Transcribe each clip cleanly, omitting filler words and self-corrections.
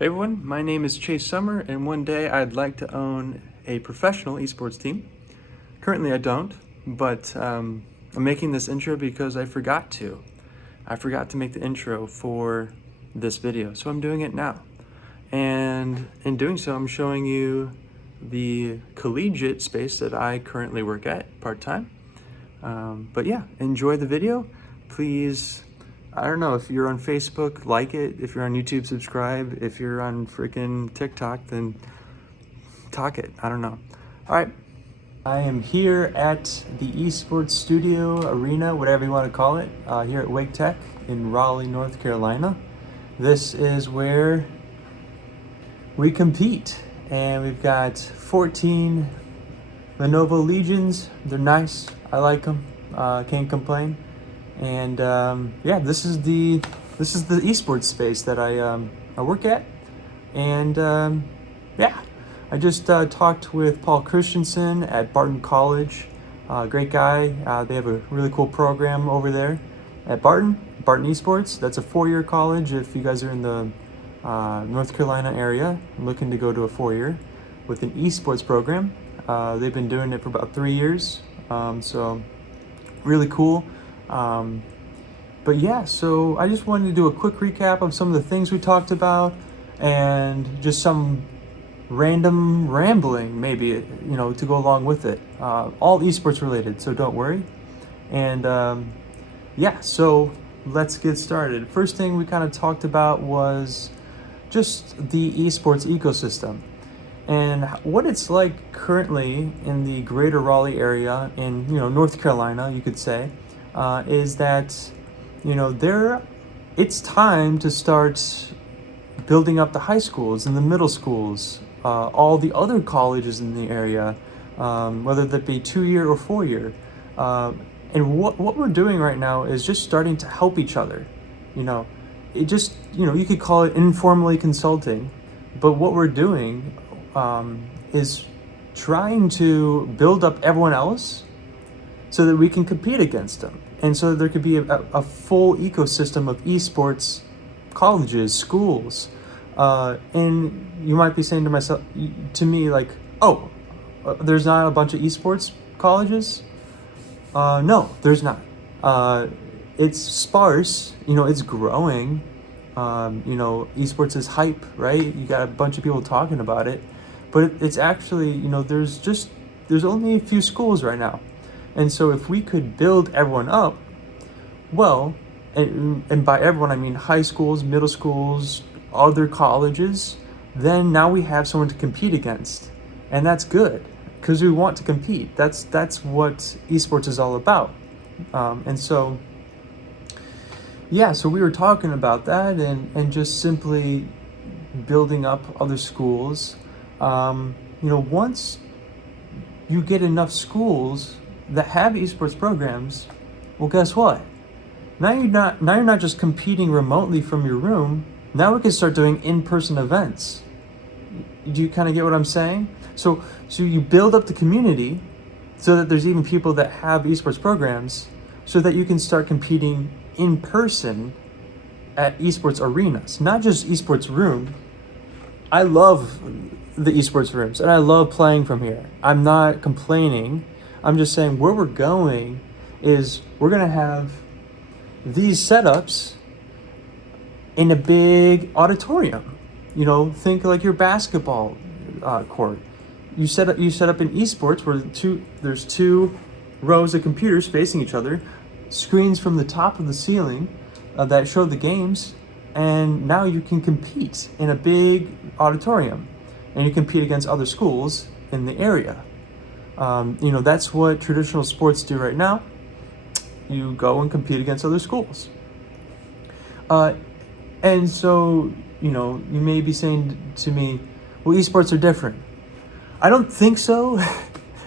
Hey everyone, my name is Chase Summer, and one day I'd like to own a professional esports team. Currently I don't, but I'm making this intro because I forgot to. I forgot to make the intro for this video, so I'm doing it now. And in doing so, I'm showing you the collegiate space that I currently work at part-time. But yeah, enjoy the video. Please, I don't know, if you're on Facebook, like it. If you're on YouTube, subscribe. If you're on freaking TikTok, then talk it. I don't know. All right. I am here at the Esports Studio Arena, whatever you want to call it, here at Wake Tech in Raleigh, North Carolina. This is where we compete, and we've got 14 Lenovo Legions. They're nice. I like them. Can't complain. And yeah, this is the esports space that I work at. And yeah, I just talked with Paul Christensen at Barton College. Great guy. They have a really cool program over there at Barton Esports. That's a 4-year college. If you guys are in the North Carolina area, looking to go to a 4-year with an esports program. They've been doing it for about 3 years. So really cool. But yeah, so I just wanted to do a quick recap of some of the things we talked about and just some random rambling, maybe, you know, to go along with it. All esports related, so don't worry. And yeah, so let's get started. First thing we kind of talked about was just the esports ecosystem and what it's like currently in the greater Raleigh area in, you know, North Carolina, you could say. Is that, you know, it's time to start building up the high schools and the middle schools, all the other colleges in the area, whether that be 2-year or 4-year. And what we're doing right now is just starting to help each other. You know, it just, you know, you could call it informally consulting, but what we're doing is trying to build up everyone else so that we can compete against them. And so there could be a full ecosystem of esports colleges, schools. And you might be saying to me, like, oh, there's not a bunch of esports colleges? No, there's not. It's sparse, you know, it's growing. You know, esports is hype, right? You got a bunch of people talking about it. But it's actually, you know, there's only a few schools right now. And so if we could build everyone up, well, and by everyone I mean high schools, middle schools, other colleges, then now we have someone to compete against. And that's good, because we want to compete. That's what esports is all about. And so, yeah, so we were talking about that and just simply building up other schools. You know, once you get enough schools that have esports programs, well, guess what? Now you're not just competing remotely from your room. Now we can start doing in-person events. Do you kind of get what I'm saying? So you build up the community so that there's even people that have esports programs, so that you can start competing in person at esports arenas, not just esports room. I love the esports rooms and I love playing from here. I'm not complaining. I'm just saying where we're going is we're going to have these setups in a big auditorium. You know, think like your basketball court. You set up in esports where there's 2 rows of computers facing each other, screens from the top of the ceiling that show the games, and now you can compete in a big auditorium, and you compete against other schools in the area. You know, that's what traditional sports do right now. You go and compete against other schools. And so, you know, you may be saying to me, well, esports are different. I don't think so.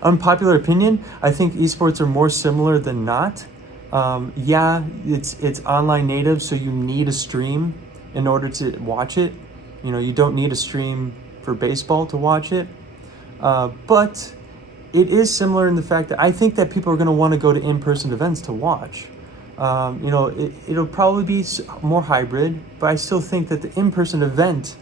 Unpopular opinion, I think esports are more similar than not. Yeah, it's online native, so you need a stream in order to watch it. You know, you don't need a stream for baseball to watch it. But it is similar in the fact that I think that people are going to want to go to in-person events to watch. You know, it'll probably be more hybrid, but I still think that the in-person event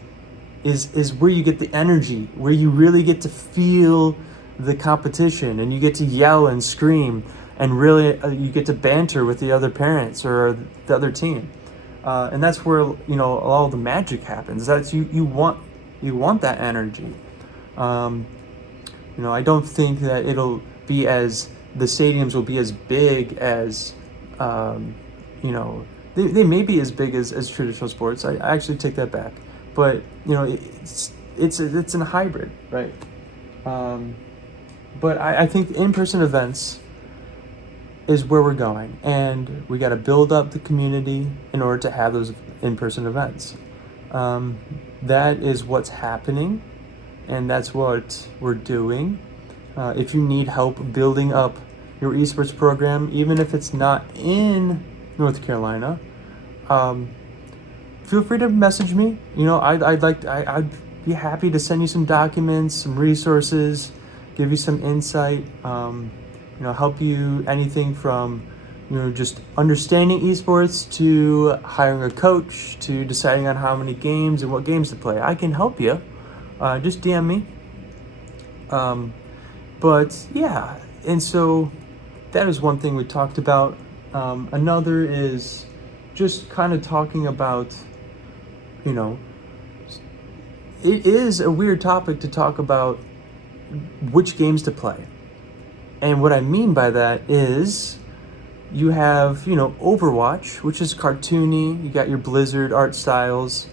is where you get the energy, where you really get to feel the competition, and you get to yell and scream, and really you get to banter with the other parents or the other team, and that's where all the magic happens. That's you want that energy. I don't think that the stadiums will be as big as, they may be as big as traditional sports. I actually take that back, but it's in a hybrid, right? But I think in-person events is where we're going, and we got to build up the community in order to have those in-person events. That is what's happening, and that's what we're doing. If you need help building up your esports program, even if it's not in North Carolina, feel free to message me. I'd be happy to send you some documents, some resources, give you some insight, help you anything from, just understanding esports to hiring a coach to deciding on how many games and what games to play. I can help you. Just DM me. But yeah, and so that is one thing we talked about. Another is just kind of talking about, it is a weird topic to talk about which games to play. And what I mean by that is you have, Overwatch, which is cartoony. You got your Blizzard art styles.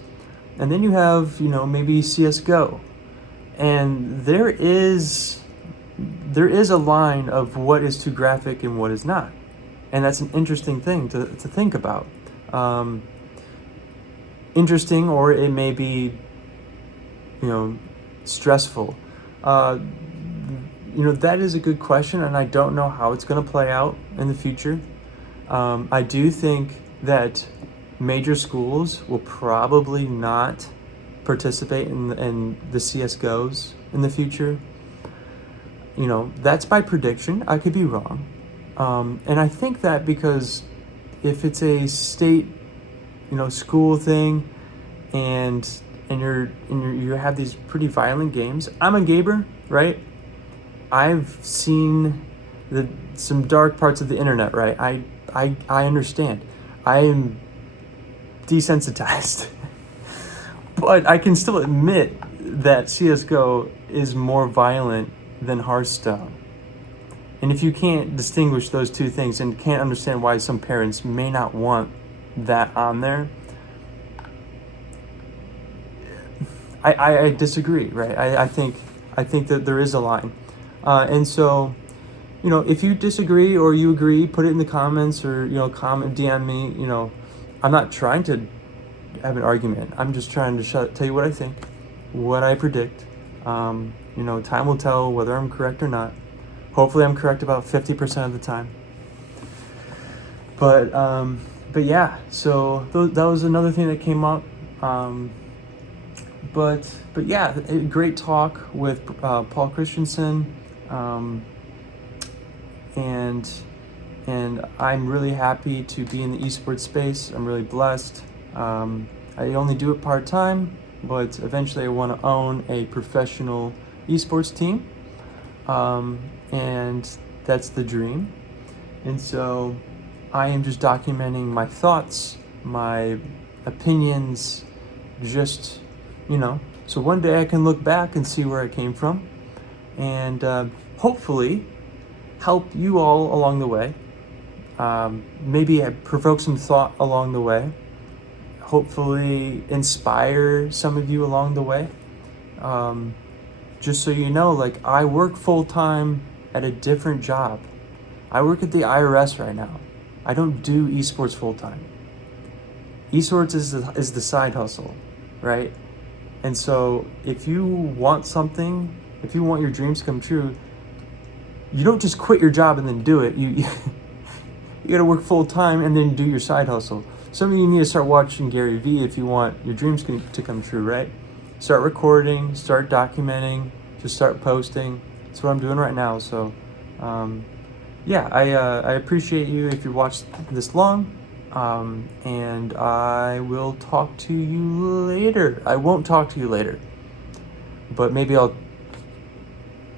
And then you have, maybe CSGO. And there is a line of what is too graphic and what is not. And that's an interesting thing to think about. Interesting, or it may be, stressful. That is a good question, and I don't know how it's going to play out in the future. I do think that major schools will probably not participate in the CSGOs in the future. That's by prediction. I could be wrong. And I think that because if it's a state, school thing, and you have these pretty violent games. I'm a gamer, right? I've seen some dark parts of the internet, right? I understand. I am desensitized. But I can still admit that CSGO is more violent than Hearthstone. And if you can't distinguish those two things and can't understand why some parents may not want that on there, I disagree, right? I think that there is a line. And so, if you disagree or you agree, put it in the comments or, comment, DM me. I'm not trying to have an argument. I'm just trying to tell you what I think, what I predict. Time will tell whether I'm correct or not. Hopefully I'm correct about 50% of the time. But yeah, so that was another thing that came up. But yeah, a great talk with Paul Christensen. And I'm really happy to be in the esports space. I'm really blessed. I only do it part-time, but eventually I want to own a professional esports team. And that's the dream. And so I am just documenting my thoughts, my opinions, just, so one day I can look back and see where I came from, and hopefully help you all along the way. Maybe provoke some thought along the way. Hopefully inspire some of you along the way. Just so you know, I work full-time at a different job. I work at the IRS right now. I don't do esports full-time. Esports is the side hustle, right? And so if you want something, if you want your dreams to come true, you don't just quit your job and then do it. You got to work full-time and then do your side hustle. Some of you need to start watching Gary Vee if you want your dreams to come true, right? Start recording, start documenting, just start posting. That's what I'm doing right now. So, I appreciate you if you watched this long. And I will talk to you later. I won't talk to you later, but maybe I'll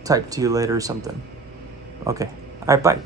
type to you later or something. Okay. All right, bye.